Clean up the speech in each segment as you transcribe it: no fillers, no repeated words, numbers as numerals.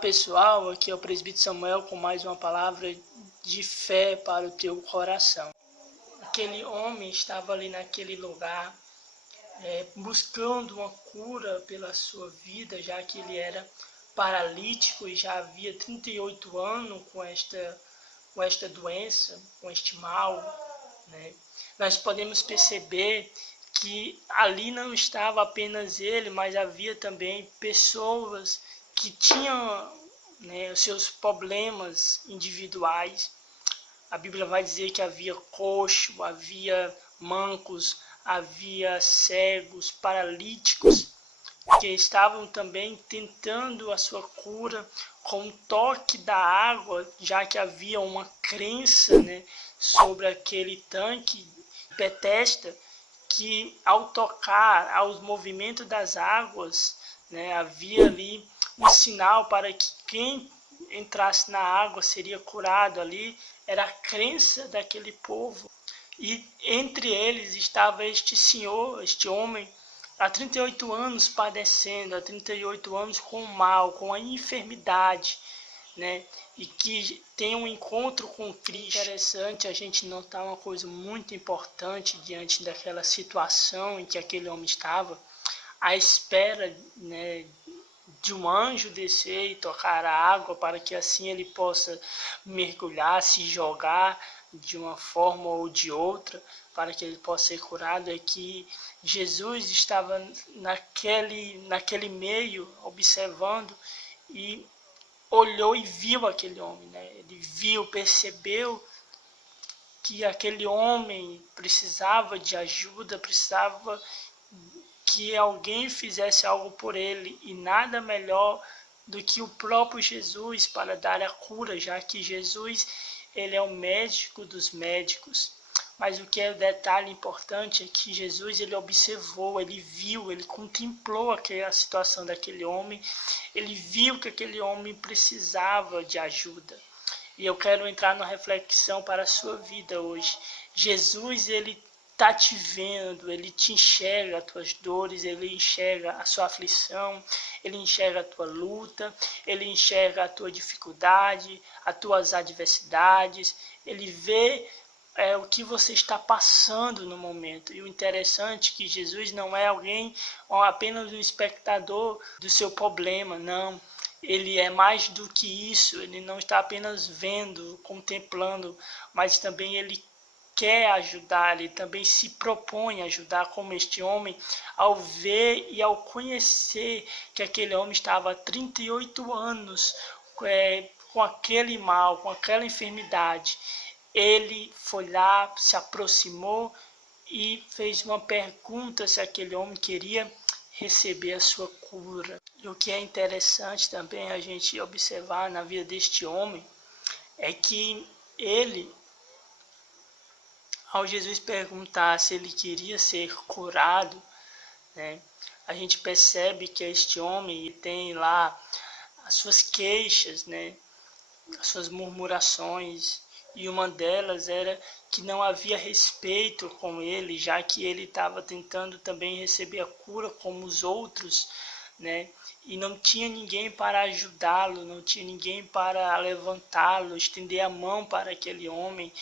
Pessoal, aqui é o presbítero Samuel com mais uma palavra de fé para o teu coração. Aquele homem estava ali naquele lugar buscando uma cura pela sua vida, já que ele era paralítico e já havia 38 anos com esta doença, com este mal, né? Nós podemos perceber que ali não estava apenas ele, mas havia também pessoas que tinham, né, os seus problemas individuais. A Bíblia vai dizer que havia coxo, havia mancos, havia cegos, paralíticos, que estavam também tentando a sua cura com o toque da água, já que havia uma crença, né, sobre aquele tanque Betesda, que ao tocar aos movimentos das águas, né, havia ali um sinal para que quem entrasse na água seria curado. Ali era a crença daquele povo. E entre eles estava este senhor, este homem, há 38 anos padecendo, há 38 anos com o mal, com a enfermidade, né? E que tem um encontro com Cristo. Interessante a gente notar uma coisa muito importante diante daquela situação em que aquele homem estava, à espera, né, de um anjo descer e tocar a água para que assim ele possa mergulhar, se jogar de uma forma ou de outra, para que ele possa ser curado. É que Jesus estava naquele meio, observando, e olhou e viu aquele homem, né? Ele viu, percebeu que aquele homem precisava de ajuda, precisava que alguém fizesse algo por ele, e nada melhor do que o próprio Jesus para dar a cura, já que Jesus, ele é o médico dos médicos. Mas o que é o detalhe importante é que Jesus, ele observou, ele viu, ele contemplou a situação daquele homem, ele viu que aquele homem precisava de ajuda. E eu quero entrar numa reflexão para a sua vida hoje. Jesus, ele está te vendo, ele te enxerga as tuas dores, ele enxerga a sua aflição, ele enxerga a tua luta, ele enxerga a tua dificuldade, as tuas adversidades, ele vê o que você está passando no momento. E o interessante é que Jesus não é alguém, ou apenas um espectador do seu problema, não. Ele é mais do que isso, ele não está apenas vendo, contemplando, mas também ele quer ajudar, ele também se propõe a ajudar, como este homem, ao ver e ao conhecer que aquele homem estava há 38 anos com aquele mal, com aquela enfermidade. Ele foi lá, se aproximou e fez uma pergunta se aquele homem queria receber a sua cura. E o que é interessante também a gente observar na vida deste homem é que ele, ao Jesus perguntar se ele queria ser curado, né, a gente percebe que este homem tem lá as suas queixas, né, as suas murmurações, e uma delas era que não havia respeito com ele, já que ele estava tentando também receber a cura como os outros, né? E não tinha ninguém para ajudá-lo, não tinha ninguém para levantá-lo, estender a mão para aquele homem,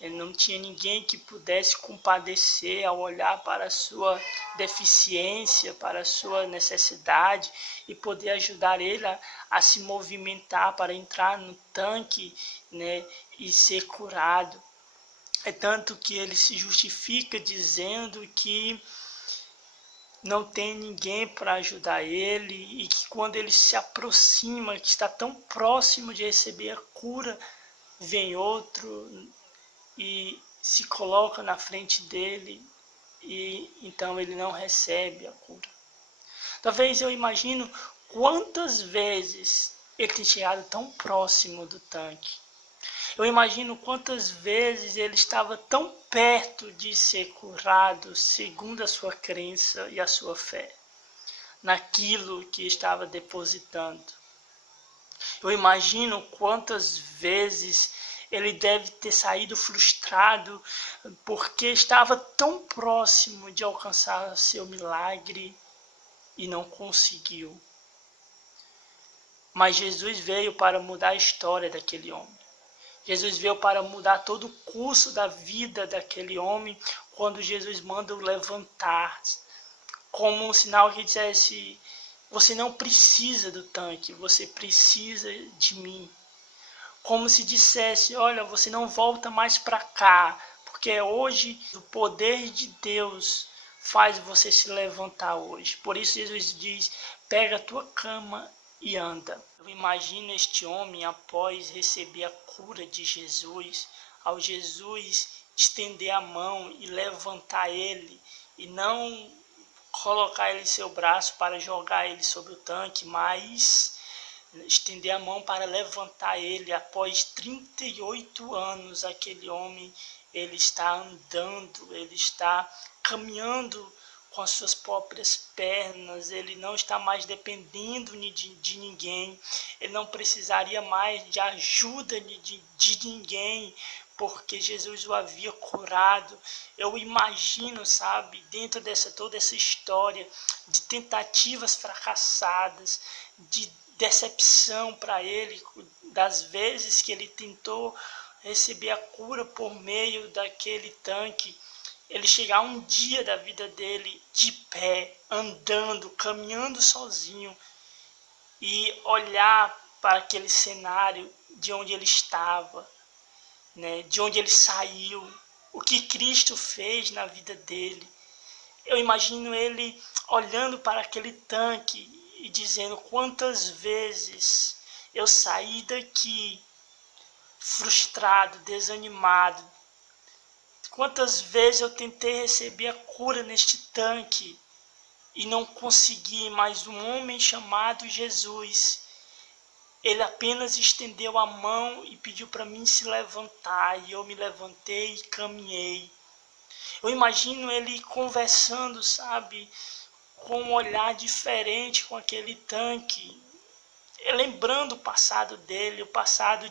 não tinha ninguém que pudesse compadecer ao olhar para a sua deficiência, para a sua necessidade, e poder ajudar ele a se movimentar para entrar no tanque, né, e ser curado. É tanto que ele se justifica dizendo que não tem ninguém para ajudar ele, e que quando ele se aproxima, que está tão próximo de receber a cura, vem outro e se coloca na frente dele, e então ele não recebe a cura. Talvez eu imagino quantas vezes ele tem chegado tão próximo do tanque. Eu imagino quantas vezes ele estava tão perto de ser curado, segundo a sua crença e a sua fé, naquilo que estava depositando. Eu imagino quantas vezes ele deve ter saído frustrado, porque estava tão próximo de alcançar seu milagre e não conseguiu. Mas Jesus veio para mudar a história daquele homem. Jesus veio para mudar todo o curso da vida daquele homem, quando Jesus manda o levantar, como um sinal que dissesse: você não precisa do tanque, você precisa de mim. Como se dissesse: olha, você não volta mais para cá, porque hoje o poder de Deus faz você se levantar hoje. Por isso Jesus diz: pega a tua cama e anda. Eu imagino este homem, após receber a cura de Jesus, ao Jesus estender a mão e levantar ele, e não colocar ele em seu braço para jogar ele sobre o tanque, mas estender a mão para levantar ele. Após 38 anos, aquele homem, ele está andando, ele está caminhando com as suas próprias pernas, ele não está mais dependendo de ninguém, ele não precisaria mais de ajuda de ninguém, porque Jesus o havia curado. Eu imagino, sabe, dentro dessa toda essa história de tentativas fracassadas, de decepção para ele, das vezes que ele tentou receber a cura por meio daquele tanque, ele chegar um dia da vida dele de pé, andando, caminhando sozinho, e olhar para aquele cenário de onde ele estava, né, de onde ele saiu, o que Cristo fez na vida dele. Eu imagino ele olhando para aquele tanque e dizendo: quantas vezes eu saí daqui frustrado, desanimado, quantas vezes eu tentei receber a cura neste tanque e não consegui, mas um homem chamado Jesus, ele apenas estendeu a mão e pediu para mim se levantar, e eu me levantei e caminhei. Eu imagino ele conversando, sabe, com um olhar diferente com aquele tanque, lembrando o passado dele, o passado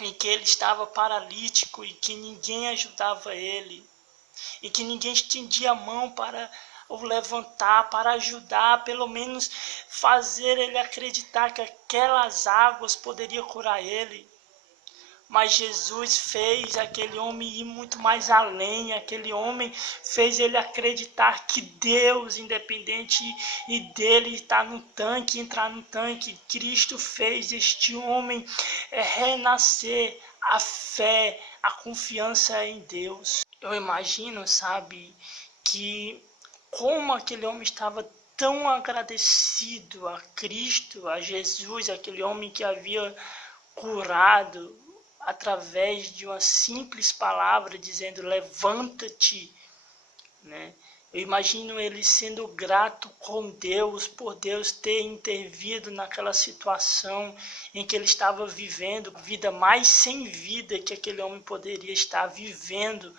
em que ele estava paralítico e que ninguém ajudava ele, e que ninguém estendia a mão para o levantar, para ajudar, pelo menos fazer ele acreditar que aquelas águas poderiam curar ele. Mas Jesus fez aquele homem ir muito mais além. Aquele homem fez ele acreditar que Deus, independente e dele estar no tanque, entrar no tanque, Cristo fez este homem renascer a fé, a confiança em Deus. Eu imagino, sabe, que como aquele homem estava tão agradecido a Cristo, a Jesus, aquele homem que havia curado através de uma simples palavra, dizendo: levanta-te, né? Eu imagino ele sendo grato com Deus, por Deus ter intervido naquela situação em que ele estava vivendo, vida mais sem vida que aquele homem poderia estar vivendo,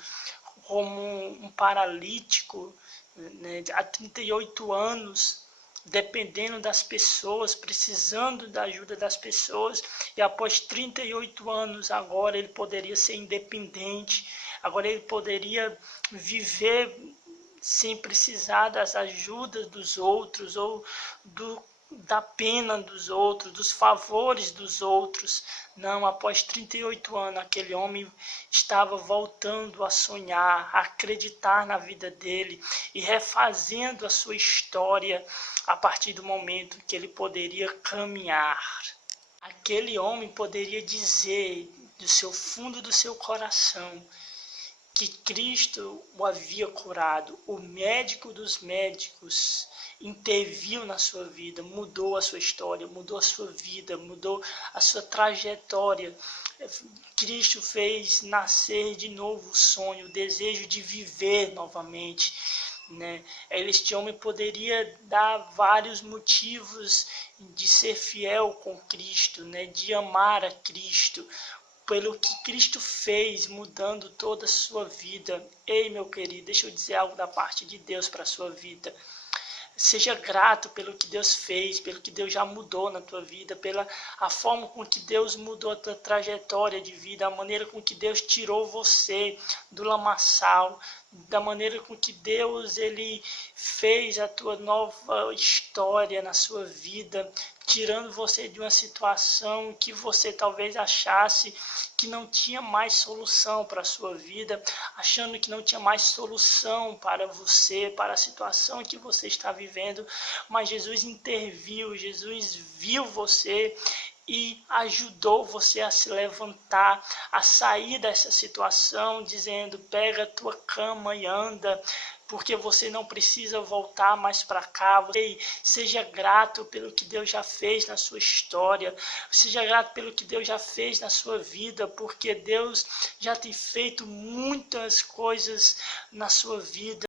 como um paralítico, né, há 38 anos, dependendo das pessoas, precisando da ajuda das pessoas, e após 38 anos agora ele poderia ser independente, agora ele poderia viver sem precisar das ajudas dos outros, ou da pena dos outros, dos favores dos outros. Não, após 38 anos, aquele homem estava voltando a sonhar, a acreditar na vida dele e refazendo a sua história a partir do momento que ele poderia caminhar. Aquele homem poderia dizer do seu fundo do seu coração que Cristo o havia curado. O médico dos médicos interviu na sua vida, mudou a sua história, mudou a sua vida, mudou a sua trajetória. Cristo fez nascer de novo o sonho, o desejo de viver novamente, né? Este homem poderia dar vários motivos de ser fiel com Cristo, né? De amar a Cristo, pelo que Cristo fez, mudando toda a sua vida. Ei, meu querido, deixa eu dizer algo da parte de Deus para a sua vida. Seja grato pelo que Deus fez, pelo que Deus já mudou na tua vida, pela a forma com que Deus mudou a tua trajetória de vida, a maneira com que Deus tirou você do lamaçal, da maneira com que Deus ele fez a tua nova história na sua vida, tirando você de uma situação que você talvez achasse que não tinha mais solução para a sua vida, achando que não tinha mais solução para você, para a situação que você está vivendo, mas Jesus interviu, Jesus viu você e ajudou você a se levantar, a sair dessa situação, dizendo: pega a tua cama e anda, porque você não precisa voltar mais para cá. Seja grato pelo que Deus já fez na sua história, seja grato pelo que Deus já fez na sua vida, porque Deus já tem feito muitas coisas na sua vida.